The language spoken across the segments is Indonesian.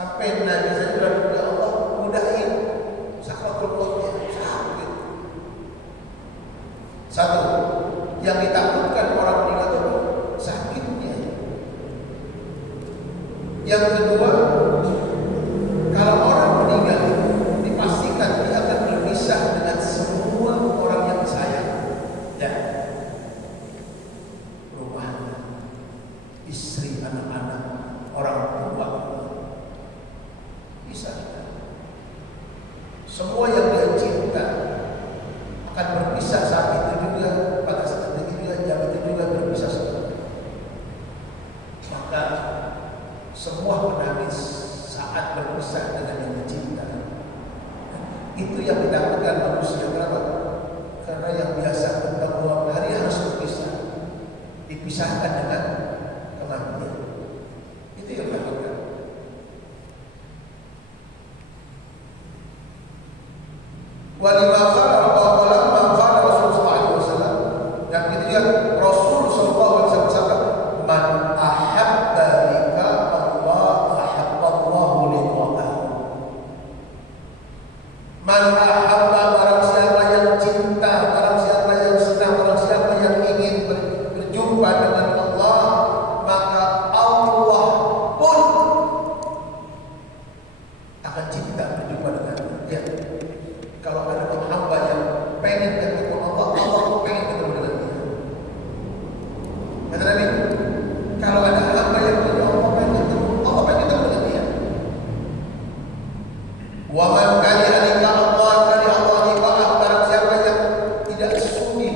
Sampai Nabi saya bilang, ya Allah mudahin sakratul mautnya, sakit. Satu, yang ditakutkan orang meninggal itu sakitnya. Yang kedua, kalau orang meninggal dipastikan dia akan berpisah dengan semua orang yang disayang. Ya, rumah, istri, anak-anak, orang tua, bisa. Semua yang dia cinta akan berpisah saat itu juga, pada saat itu juga, jam itu juga berpisah semua. Maka semua menangis saat berpisah dengan yang dicinta. Itu yang ditakutkan manusia. Kenapa? Karena yang biasa tentang 2 hari harus berpisah, dipisahkan dengan kematian. Itu yang ditakutkan. Walimah Rasul sallallahu alaihi wasallam, dan itu ya Rasul sallallahu alaihi wasallam, man ahabba lika Allah ahabba Allahu liqa'ahu. Man ahabba, barang siapa yang cinta, barang siapa yang senang, barang siapa yang ingin berjumpa dengan Allah, maka Allah pun akan cinta berjumpa dengan dia. Kalau ada hamba yang pengen ketemu Allah, Allah pun pengen ketemu dengan dia. Kata Nabi, kalau ada hamba yang punya Allah pengen ketemu, Allah pengen ketemu dengan dia. Wa man kariha lika Allah kariha Allah liqa'ah, barang siapa yang tidak sudi,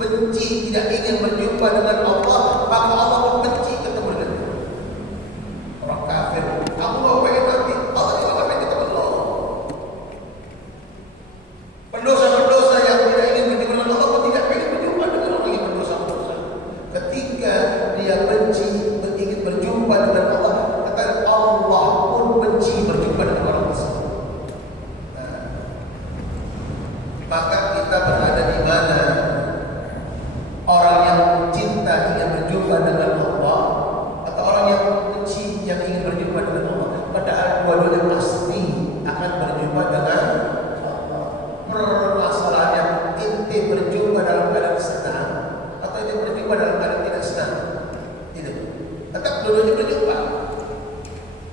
benci, tidak ingin berjumpa dengan Allah, maka Allah pun benci ketemu dengan dia. Orang kafir, aku mau pengen mati, Allah juga pengen ketemu Allah. Pendosa-pendosa yang tidak ingin berjumpa dengan Allah pun tidak ingin berjumpa dengan orang yang berdosa-dosa. Ketika dia benci, ingin berjumpa dengan Allah, kata Allah pun benci berjumpa dengan orang tersebut. Maka kita berada di mana? Orang yang cinta ingin berjumpa dengan Allah, atau orang yang benci yang ingin berjumpa dengan Allah? Padahal dua-duanya pasti akan berjumpa dengan Allah. Permasalahannya, ente berjumpa dalam keadaan senang atau ente berjumpa dalam keadaan tidak senang? Tidak. Tetap dua-duanya berjumpa.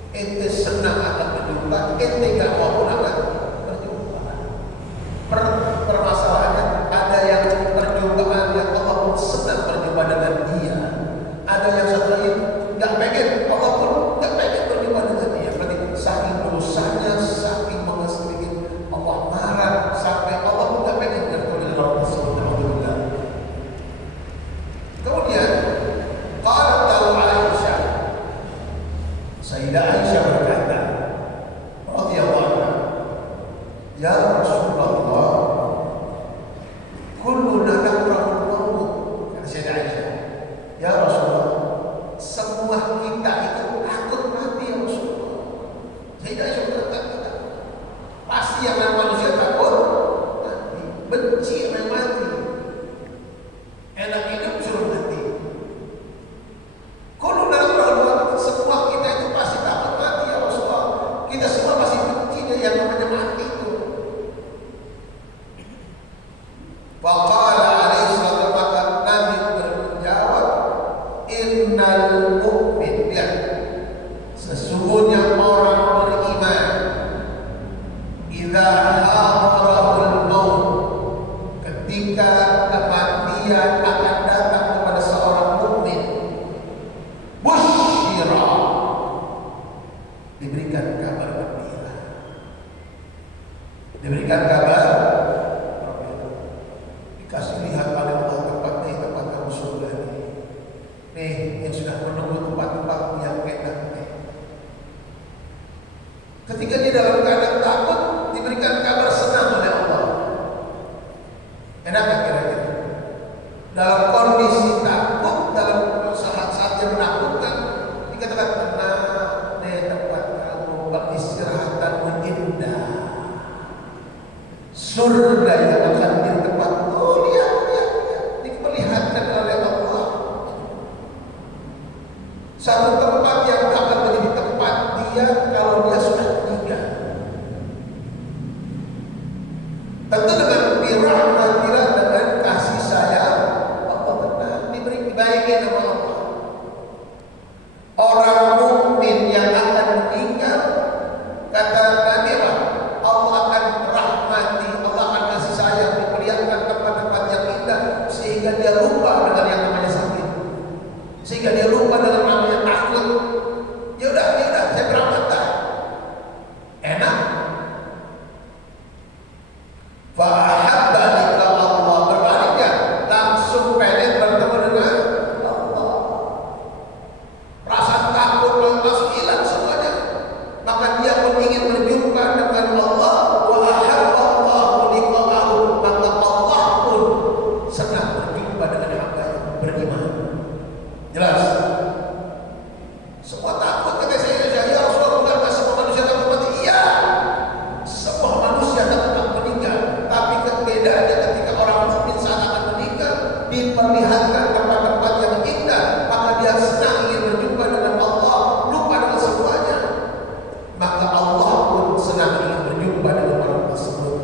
Ente senang akan berjumpa, ente gak mau pun akan berjumpa. Permasalahannya, ada yang perjumpaan yang Allah pun senang berjumpa dengan dia, ada yang satu lagi gak pengen, Allah pun gak pengen berjumpa dengan dia. Berarti saking dosanya, saking mengeslikin Allah marah, sampai Allah pun gak pengen bertemu dengan orang tersebut. Kemudian qalat lahu Aisyah, Sayyidah Aisyah berkata radhiyallahu anha, ya Rasulullah, kulluna nakrahul maut. Kata Sayyidah Aisyah, ya Rasulullah, semua kita itu takut mati ya Rasulullah. Sayyidah Aisyah berkata, pasti yang namanya manusia takut mati, benci yang mati, enak hidup suruh mati. Kulluna nakrahul maut, semua kita itu pasti takut mati ya Rasulullah. Kita semua pasti benci yang namanya mati itu. Faqala alaihi salatu wa sallam, Nabi berjawab, innal mu'min, ya, sesungguhnya orang beriman, idza hadarahul maut, ketika kematian akan datang kepada seorang mukmin, busyira, diberikan kabar gembira, diberikan kabar, dikasih lihat oleh Allah tempatnya, tempat kamu surga ini. Nih yang sudah menunggu tempat-tempat yang enak nih. Ketika dia dalam keadaan takut, diberikan kabar senang oleh Allah. Enak gak kira-kira? Dalam kondisi takut, dalam saat-saat yang menakutkan, dikatakan tenang, nih tempat kamu beristirahatanmu indah. Surga yang akan menjadi tempat, oh lihat, diperlihatkan oleh Allah. Satu tempat yang akan menjadi tempat dia kalau dirahmatilah dengan kasih sayang Allah. Tenang, diberi kebaikan sama Allah. Orang mukmin yang akan meninggal, kata Nabi apa? Allah akan rahmati, Allah akan kasih sayang, diperlihatkan tempat-tempat yang indah sehingga dia lupa dengan yang namanya sakit, sehingga dia lupa dengan namanya takut. Ya udah, saya berangkat dah. Enak. Fahabba lika Allah, berbaliknya langsung pengen bertemu dengan Allah. Perasaan takut langsung hilang semuanya. Maka dia pun ingin berjumpa dengan Allah. Wa ahabba Allahu liqa'ahu, maka Allah pun senang berjumpa dengan hamba yang beriman. Jelas? Semua takut kata saya, ya Rasulullah, bukankah semua manusia takut mati? Iya, semua manusia takut meninggal. Tapi perbedaannya ketika orang mukmin saat akan meninggal diperlihatkan tempat-tempat yang indah, maka dia senang ingin berjumpa dengan Allah, lupa dengan semuanya. Maka Allah pun senang ingin berjumpa dengan orang tersebut.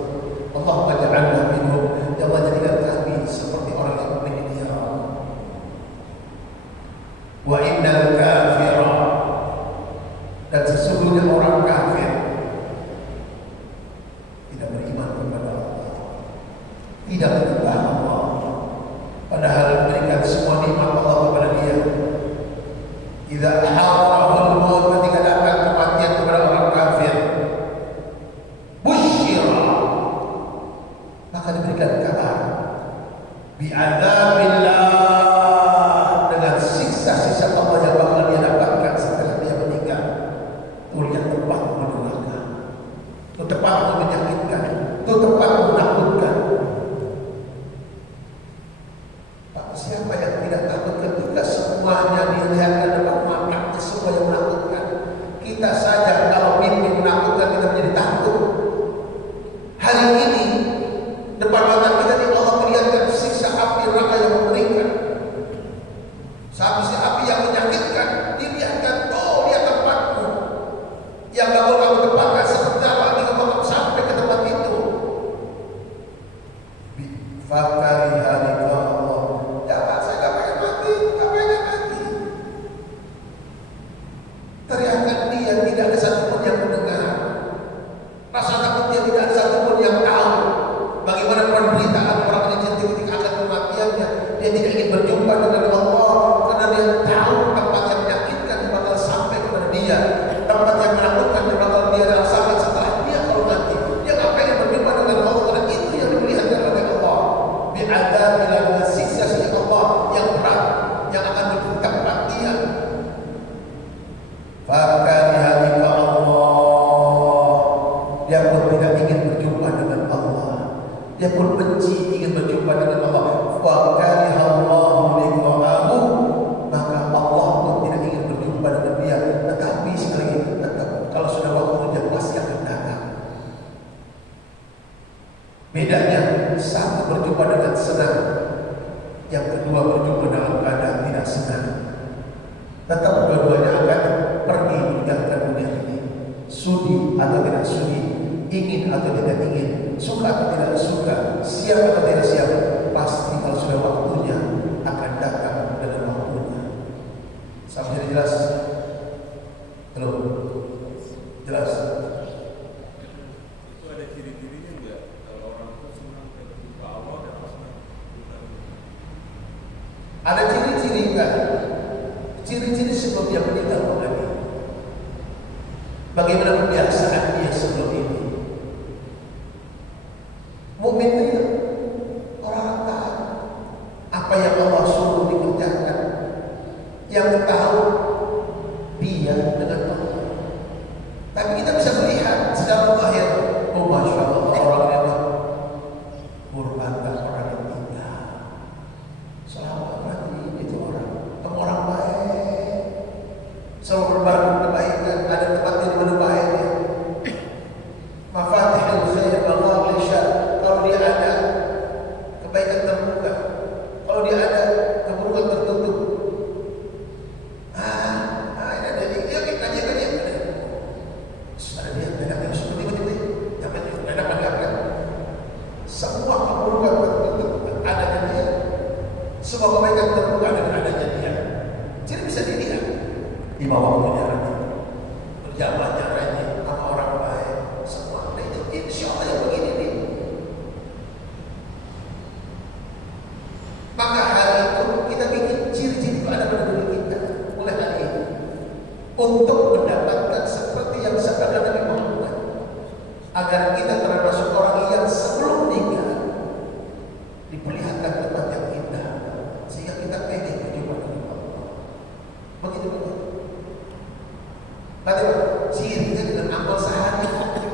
Allah ja'alna minhum, ya Allah jadikan kami seperti orang yang mukmin ini ya Allah. Wa innal kafira, dan sesungguhnya orang kafir tidak beriman kepada Allah, tidak menyembah Allah, padahal memberikan semua nikmat Allah kepada dia. Idza hadarahul maut, ketika datang kematian kepada orang kafir, busyira, maka diberikan kabar bi'adzabillah, dengan siksa-siksa Allah yang bakal dia dapatkan setelah dia meninggal. Yang tepat mendoakan, itu tepat menyakitkan, itu tepat menakutkan. Pak, siapa yang tidak takut ketika semuanya dilihatkan depan matanya, semua yang menakutkan? Kita saja kalau mimpi menakutkan kita menjadi takut. Hari ini depan mata kita di Allah melihatkan siksa api neraka yang mengerikan, siksa api yang menyakitkan, dilihatkan, oh lihat tempatmu yang gak boleh kamu tempatkan seperti apa, jika kamu sampai ke tempat itu. Fakari halika Allah, ya Pak, saya gak pengen mati, gak pengen mati. Teriakan dia, tidak ada satupun yang mendengar. Rasa takut dia, tidak ada satupun yang tahu. Bagaimana pemberitaan orang yang ketika akan kematiannya, dia tidak ingin berjumpa dengan Allah karena dia tahu tempat yang menyakitkan bakal sampai kepada dia, tempat yang menakutkan yang bakal dia rasakan setelah dia kalau mati. Dia gak pengen berjumpa dengan Allah karena itu yang diperlihatkan oleh Allah. Bi'adzabillah, dengan siksa Allah yang berat yang akan ditempatkan dia. Fakari halika Allah, dia pun tidak ingin berjumpa dengan Allah, dia pun benci ingin berjumpa dengan Allah. Fakari Allahu liqa'ahu, maka Allah pun tidak ingin berjumpa dengan dia. Tetapi sekali tetap kalau sudah waktunya pasti akan datang. Bedanya, satu berjumpa dengan senang, yang kedua berjumpa dalam keadaan tidak senang. Tetap dua-duanya akan pergi meninggalkan dunia ini. Sudi atau tidak sudi, ingin atau tidak ingin, suka atau tidak suka, siap atau tidak siap, pasti kalau sudah waktunya akan datang dengan waktunya. Sampai jelas? Belum? Jelas? Itu ada ciri-cirinya enggak? Kalau orang itu senang berjumpa Allah dan senang berjumpa. Ada ciri-ciri enggak? Ciri-ciri sebelum dia meninggal mengenai bagaimana kebiasaan dia sebelum ini. Mukmin itu orang taat apa yang Allah suruh dikerjakan, yang tahu dia dengan Allah. Tapi kita bisa melihat secara zahir, oh masya Allah, orang yang berbangga, orang yang tinggal selama berarti itu orang baik, selalu berbagi kebaikan, ada tempatnya di mana baiknya. Mafatihul khair wal syar, kalau dia ada kebaikan terbuka, kalau dia ada keburukan tertutup. Ini ada dia kita aja kan ya. Ada dia tidak ada seperti itu. Tapi tidak dapat. Semua di bawah kebenaran itu. Berjamaahnya rajin sama orang baik semua. Nah, itu insya Allah yang begini nih. Maka hari itu kita bikin ciri-ciri pada diri kita mulai hari ini untuk mendapatkan seperti yang sabda Nabi Muhammad, agar kita termasuk orang yang sebelum nikah diperlihatkan tempat yang indah sehingga kita pengen berjumpa dengan Allah. Begitu betul. Bagaimana cirinya dengan amal sehari-hari?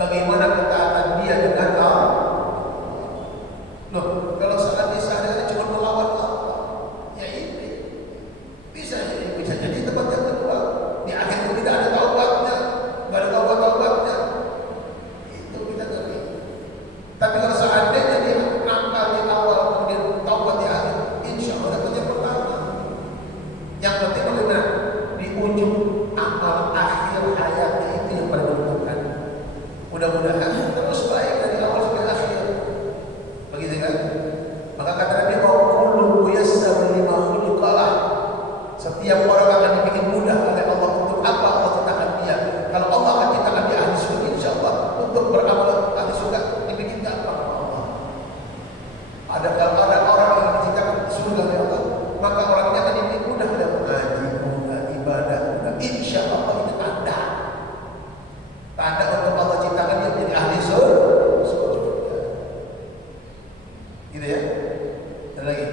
Bagaimana ketaatan dia dengan Allah? Loh, kalau sehari-hari cuma melawan Allah, ya ini bisa jadi tempat yang kedua. Di akhir itu tidak ada taubatnya, nggak ada taubatnya. Itu kita ngerti. Tapi kalau seandainya dia nakal di awal kemudian taubat di akhir, insya Allah dapat yang pertama. Yang penting bagaimana di ujung amal akhir hayatnya itu yang paling menentukan. Mudah-mudahan terus baik dari awal sampai akhir. Begitu kan? Maka kata Nabi, "Kullu muyassar lima khuliqa lah." Setiap orang akan dibikin mudah oleh Allah untuk apa Allah ciptakan dia. Kalau Allah akan ciptakan dia ahli surga, insya Allah untuk beramal ahli surga dibikin gampang oleh Allah. Kalau ada orang yang diciptakan surga oleh Allah, maka orangnya akan dibikin mudah dalam mengaji, mudah ibadah, mudah. Insya Allah ini tanda untuk Allah ciptakan dia menjadi ahli surga. Gitu ya. Dan lagi.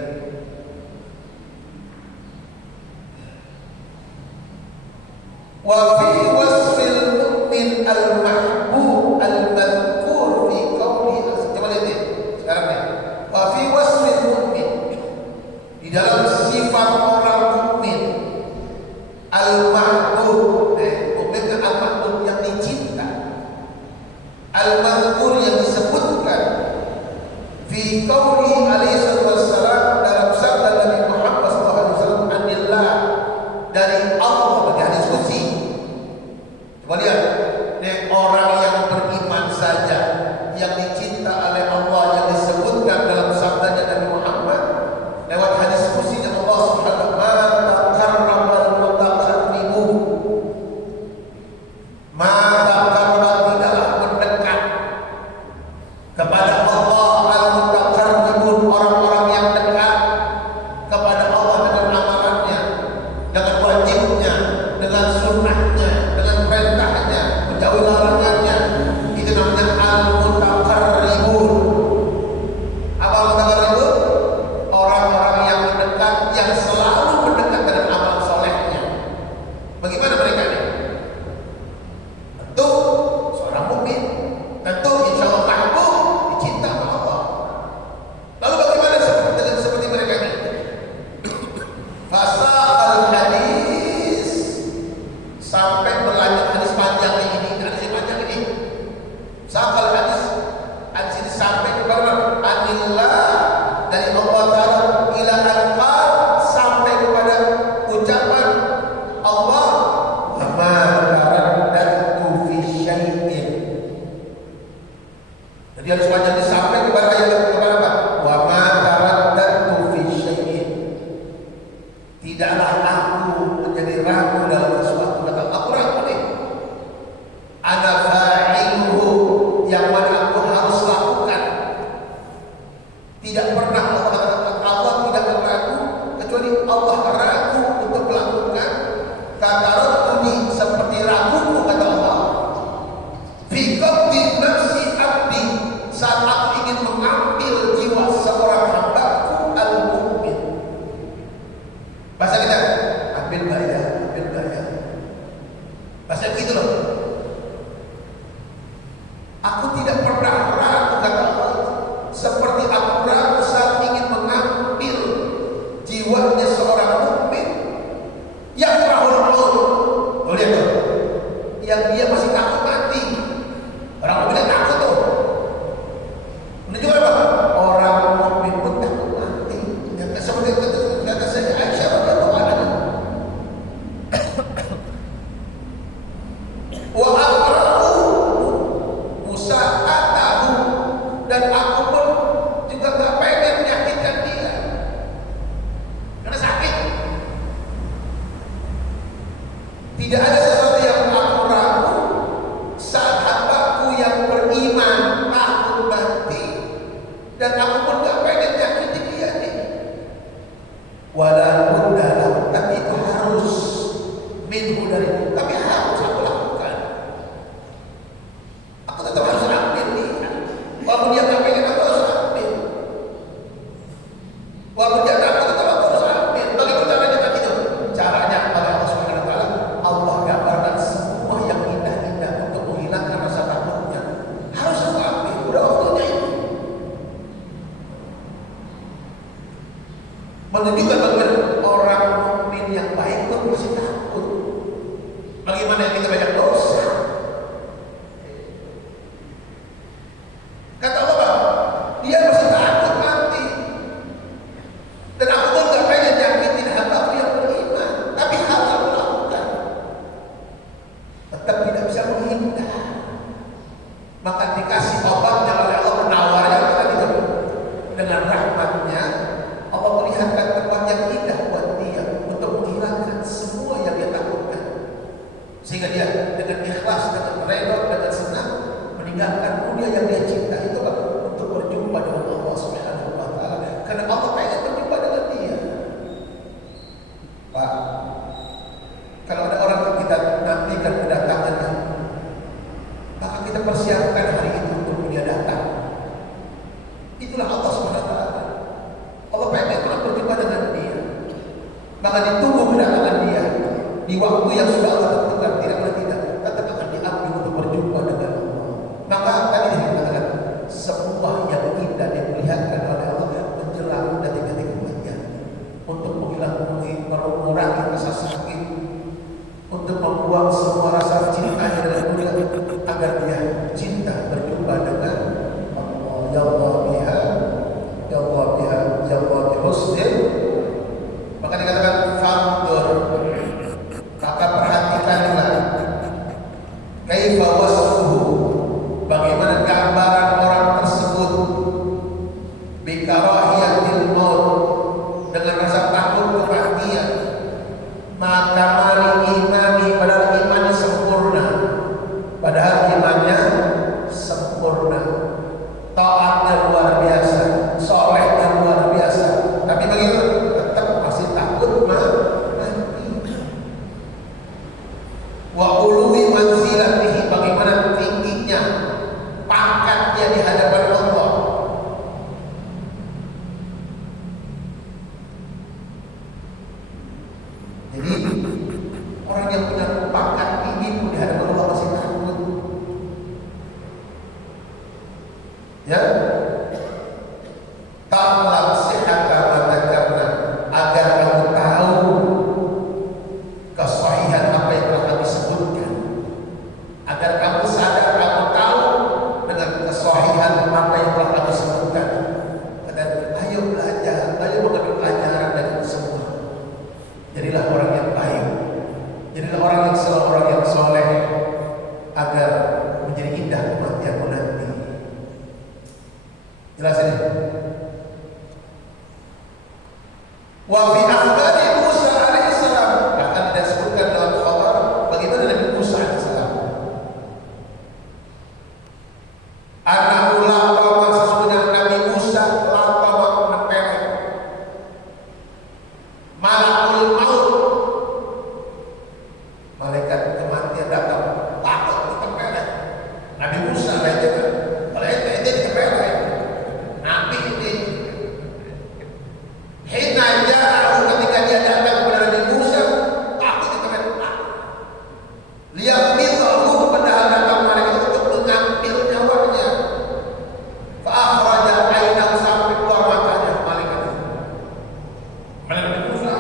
Wa fi wasfil mu'min al-mahbub al-madhkur fi qawli. Coba lihat ya. Sekarang ya. Wa fi wasfil mu'min, di dalam sifat orang mukmin al-mahbub, mukmin kan al-mahbub yang dicinta, al-madhkur yang disebutkan fi qawli alaihi wassalam, dalam sabda Nabi Muhammad SAW, anillah, dari Allah, bagi hadis qudsi. Coba lihat, orang yang beriman saja yang dicinta oleh Allah, yang disebutkan dalam sabdanya Nabi Muhammad lewat hadis qudsi Allah Subhanahu wa ta'ala, taqarrabal mutaqarribu, tidaklah mendekat kepada Allah al-mutaqarribun, orang-orang yang dekat kepada Allah dengan amalannya, dengan wajibnya, dengan sunnahnya, dengan perintahnya, menjauhi larangannya. Itu namanya al-mutaqarribun. Apa al-mutaqarribun? Orang-orang yang mendekat, yang selalu mendekat dengan amal solehnya. Bagaimana mereka ini? Tentu seorang mukmin, tentu insya Allah mahbub, dicinta oleh Allah. Lalu bagaimana seperti mereka ini? Fasa al-hadis, sampai berlanjut hadis panjang ini, hadis panjang ini. Sakal hadis ini sampai kepada anillah, dari Allah Ta'ala ila al-qal, sampai kepada ucapan Allah, wa ma taraddatu fi syai'in. Jadi hadis panjang ini sampai kepada ayat kepada apa? Wa ma taraddatu fi syai'in. Tidaklah aku menjadi ragu dalam sesuatu. Kata aku ragu nih. Ana fa'iluhu, yang mana aku harus lakukan. Tidak pernah Allah tidak ragu, kecuali Allah ragu untuk melakukan. Kata Rabbuni, seperti raguku, kata Allah, fi qabdi nafsi abdi, saat aku ingin mengambil jiwa seorang hambaku al-mu'min. Bahasa kita, ambil gak ya, ambil gak ya. Bahasa gitu loh. Aku tidak pernah ragu, kata Allah, seperti aku ragu saat ingin mengambil jiwanya seorang mukmin yang rahul maut. Lihat tuh, yang dia masih takut mati. Orang mukmin takut tuh. Menunjukkan apa? Orang mukmin pun takut mati. Seperti kata saya Aisyah radhiyallahu anha. Tidak ada sesuatu yang aku ragu saat hambaku yang beriman takut mati, dan aku pun gak pengen nyakiti dia nih. Walaupun dalam, tapi itu harus minhu dari, tapi harus aku lakukan. Aku tetap harus ambil nih. Walaupun dia gak pengen, aku harus ambil. Walaupun dia takut, tetap aku harus ambil. Bagaimana caranya kan itu? Caranya oleh Allah Subhanahu wa Ta'ala, Allah gambarkan semua yang indah-indah untuk menghilangkan rasa takutnya. Harus aku ambil, udah waktunya itu. Menunjukkan bagaimana orang mukmin yang baik itu mesti takut. Bagaimana yang kita banyak dosa. Kata Allah, dia mesti takut mati. Dan aku pun gak pengen nyakitin hambaku yang beriman, tapi harus aku lakukan. Tetap tidak bisa menghindar. Maka dikasih obatnya oleh Allah, penawarnya tadi itu. Dengan rahmatnya Allah melihatkan tempat yang indah buat dia untuk menghilangkan semua yang dia takutkan, sehingga dia dengan ikhlas, dengan redha, dengan senang meninggalkan dunia yang dia cinta itu untuk berjumpa dengan Allah Subhanahu wa Ta'ala, karena Allah pengen berjumpa dengan dia. Pak, kalau ada orang yang kita nantikan kedatangannya, maka kita persiapkan hari itu untuk dia datang. Itulah Allah Subhanahu wa Ta'ala. Allah pengen orang berjumpa dengan dia, maka ditunggu kedatangan dia di waktu yang sudah Allah tentukan. Tidak boleh tidak, tetap akan diambil untuk berjumpa dengan Allah. Maka tadi dikatakan semua yang indah diperlihatkan oleh Allah menjelang detik-detik kematian, untuk mengurangi rasa sakit, untuk membuang semua rasa cinta dengan dunia, agar dia cinta berjumpa dengan Allah. Ya Allah biha, ya Allah biha, ya Allah bihusnil. Maka dikatakan fandur, maka perhatikanlah kaifa wasfuhu, bagaimana gambaran orang tersebut, bikarahiyatil maut, dengan rasa takut kematian, maka mali imani, padahal imannya sempurna, padahal imannya sempurna, taatnya luar biasa, solehnya luar biasa, tapi bagaimana? Tetap masih takut mati. Wa uluwi manzilatihi, bagaimana tingginya pangkatnya di hadapan Allah. Jadi orang yang punya pangkat tinggi pun di hadapan Allah masih takut. Ya, ta'lam sihhata ma dzakarna, agar kamu tahu kesahihan apa yang telah kami sebutkan, agar kamu sadar, kamu tahu dengan kesahihan apa yang telah kami sebutkan. Dan ayo belajar, ayo mengambil pelajaran dari itu semua. Jadilah orang yang baik, jadilah orang yang soleh, agar menjadi indah kematianmu nanti. Jelas ini. Wa fi akhbari Musa alaihissalam, akan disebutkan dalam khabar bagaimana Nabi Musa alaihissalam. Annahu laqama, sesungguhnya Nabi Musa laqama menepelek malakul maut, malaikat kematian datang, takut ditempelek. Nabi Musa aja kan, kalau itu ditempelek. Nabi ini hina ja'ahu, ketika dia datang kepada Nabi Musa, takut ditempelek. Lihat mithahu, padahal datang mereka untuk mengambil nyawanya. Fa akhraja ainahu, sampai keluar matanya malaikat itu. Malaikat Musa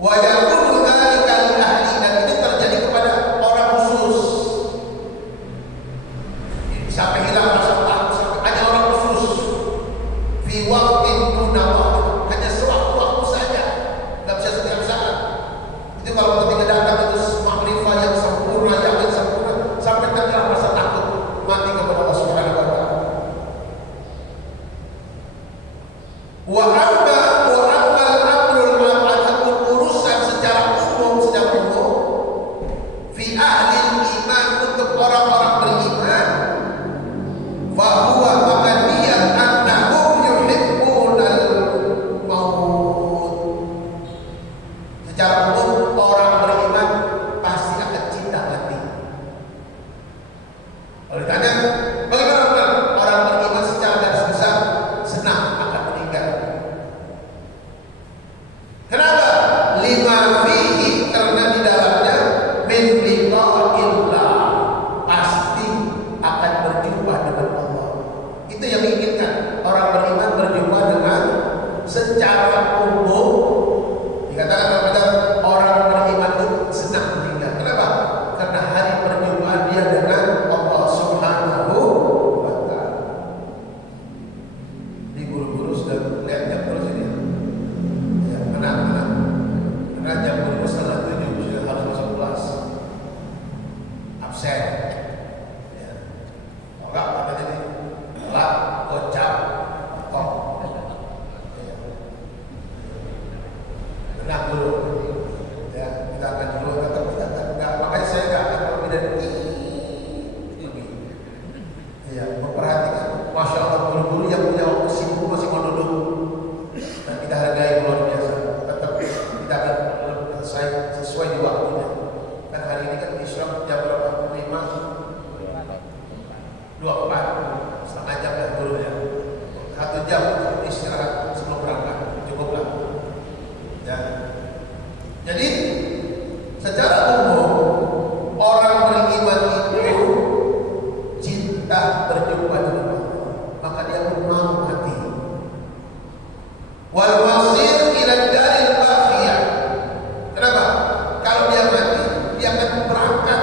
Wa yakunu dzalika li ahli, dan itu terjadi kepada orang khusus. Sampai hilang rasa takut, sampai hanya orang khusus. Fi waqtin duna waqtin, hanya sewaktu-waktu saja, nggak bisa setiap saat. Itu kalau ketika datang itu makrifah yang sempurna, yakin sempurna, sampai terhilang rasa takut mati kepada Allah Subhanahu wa taala. Wa secara umum dikatakan kepada orang beriman itu senang meninggal. Kenapa? Karena hari perjumpaan dia dengan Allah Subhanahu wa taala. Di guru-guru sudah lihat jam terus ini. Ya, karena jam 6:30 sudah harus masuk kelas. Absen. Ya. Enggak katanya ini. Telat, gocap, kok. Tenang dulu, ya kita akan dulu tetap nggak, makanya saya nggak akan lebih dari ini. Ya, memperhatikan. Masya Allah, guru-guru yang punya waktu sibuk masih mau duduk. Nah, kita hargai luar biasa. Tetap kita akan selesai sesuai di waktunya. Kan hari ini kan Islam jam berapa? 5:24, setengah jam ya gurunya. 1 jam istirahat sebelum berangkat, cukuplah. Ya. Jadi secara umum orang beriman itu cinta berjumpa dengan Allah, maka dia pun mau mati. Wal masir ila daril baqiyah. Kenapa? Kalau dia mati, dia akan berangkat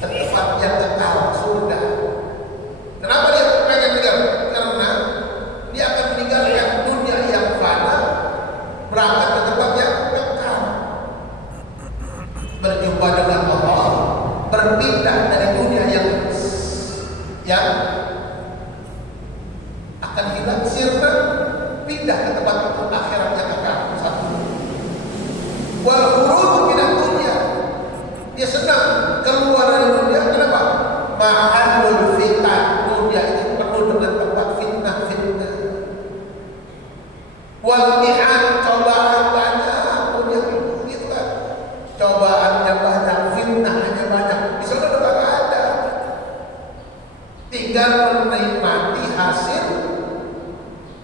ke tempat yang kekal, surga. Kenapa dia pengen meninggal? Karena dia akan meninggalkan dunia yang fana, berangkat ke tempat yang kekal, berjumpa dengan Allah, berpindah dari dunia yang akan hilang sirna, pindah ke tempat akhirat yang kekal. Satu. Wal khuruj min dunia, dia senang keluar dari dunia. Kenapa? Mahallul fitnah, dunia itu penuh dengan tempat fitnah-fitnah. Wal mihan, cobaan banyak, dunia gitu kan. Cobaannya banyak, fitnahnya banyak. Di sana udah gak ada. Tinggal menikmati hasil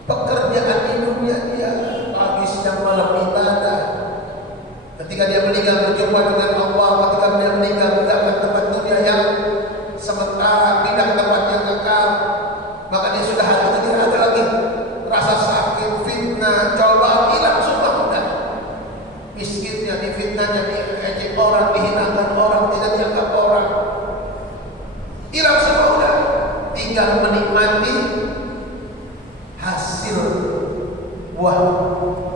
pekerjaan di dunia dia. Pagi siang malam ibadah. Ketika dia meninggal berjumpa dengan Allah, ketika dia meninggal meninggalkan tempat dunia yang sementara, pindah ke tempat yang kekal, maka dia sudah tidak ada lagi rasa sakit, fitnah, cobaan, hilang semua udah. Miskinnya difitnahnya, diejek orang, dihinakan orang, tidak dianggap orang, hilang semua udah. Tinggal menikmati hasil buah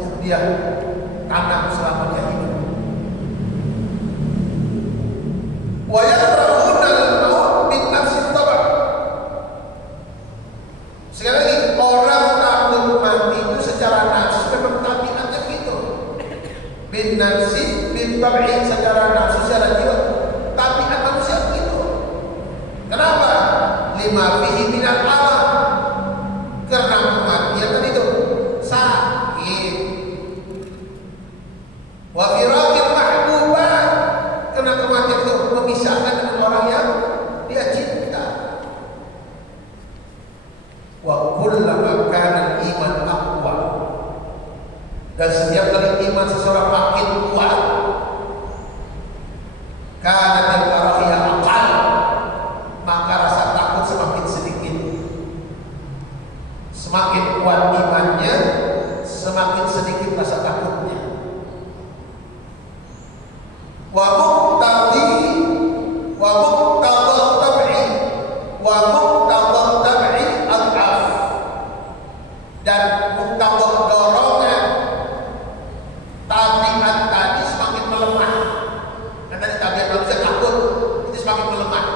yang dia tanam selama dia hidup. Wa yakrahuna al-maut min nafsi tabak. Sekali lagi, orang takut mati itu secara nafsu memang tabiatnya gitu. Bin nafsi, bin tabi'in, secara nafsu, secara jiwa, tabiat manusia begitu. Kenapa? Lima fihi minal alam, karena kematian tadi itu sakit. Wa firaqil mahbubat, karena kematian itu memisahkan dengan orang yang dia cinta. Wa kullama kana iman aqwa, dan setiap kali iman seseorang makin kuat, karena al-karahiyah aqal, maka rasa takut semakin sedikit. Semakin kuat imannya, semakin sedikit rasa takutnya. wa muqtadi wa muqtadha tab'i wa muqtadha tab'i ad'af, dan muqtadha dorongan tabiat tadi semakin melemah. Kan tadi tabiat manusia takut, itu semakin melemah.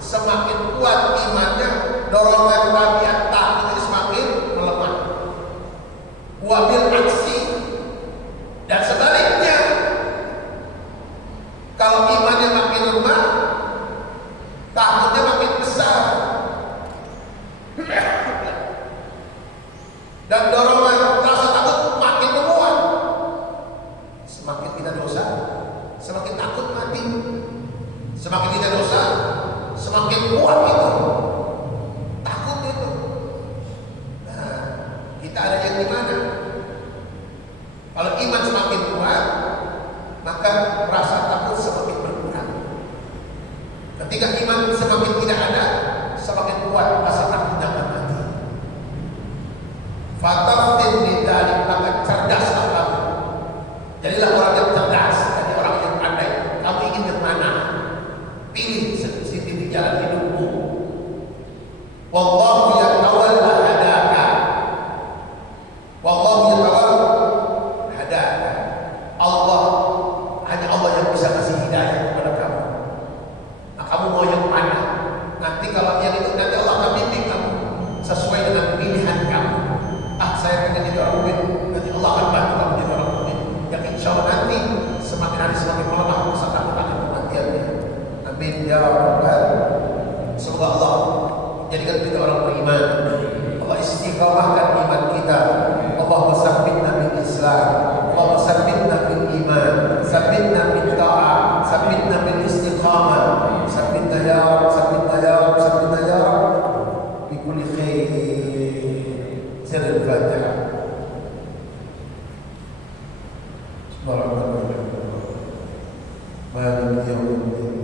Semakin kuat imannya, dorongan tabiat takut itu semakin melemah. Wabil aksi, dan sebaliknya, kalau imannya makin lemah, takutnya makin besar, dan dorongan rasa takut makin menguat. Semakin kita dosa, semakin takut mati. Semakin kita dosa, semakin kuat itu takut itu. Nah, kita ada yang di mana? Kalau iman semakin kuat, maka rasa takut semakin berkurang. Ketika iman semakin tidak ada, semakin kuat rasa takutnya akan mati. Fataftin lidalik, maka cerdaslah kamu. Jadilah orang yang cerdas, jadi orang yang pandai. Kamu ingin yang mana? Pilih di jalan hidupmu. Wallahu yatawalla hadaka. Wallahu yatawalla hadaka. Allah, hanya Allah yang bisa kasih hidayah kepada kamu. Nah, kamu mau yang mana? Nanti kalau yang itu, nanti Allah akan bimbing kamu sesuai dengan pilihan kamu. Saya pengen jadi orang mukmin, nanti Allah akan bantu kamu jadi orang mukmin. Yang insya Allah nanti semakin hari semakin melemah rasa takut akan kematiannya. Amin ya rabbal. Semoga Allah jadikan kita orang beriman. Allah istiqamahkan iman kita. Allahumma sabbitna bil Islam, Allahumma sabbitna bil iman, sabbitna bil ta'ah, sabbitna bil istiqamah, sabbitna ya Rabb, sabbitna ya Rabb, sabbitna ya Rabb bi kulli khair. Sirr al-Fatihah. Subhanallah. Maliki yaumiddin.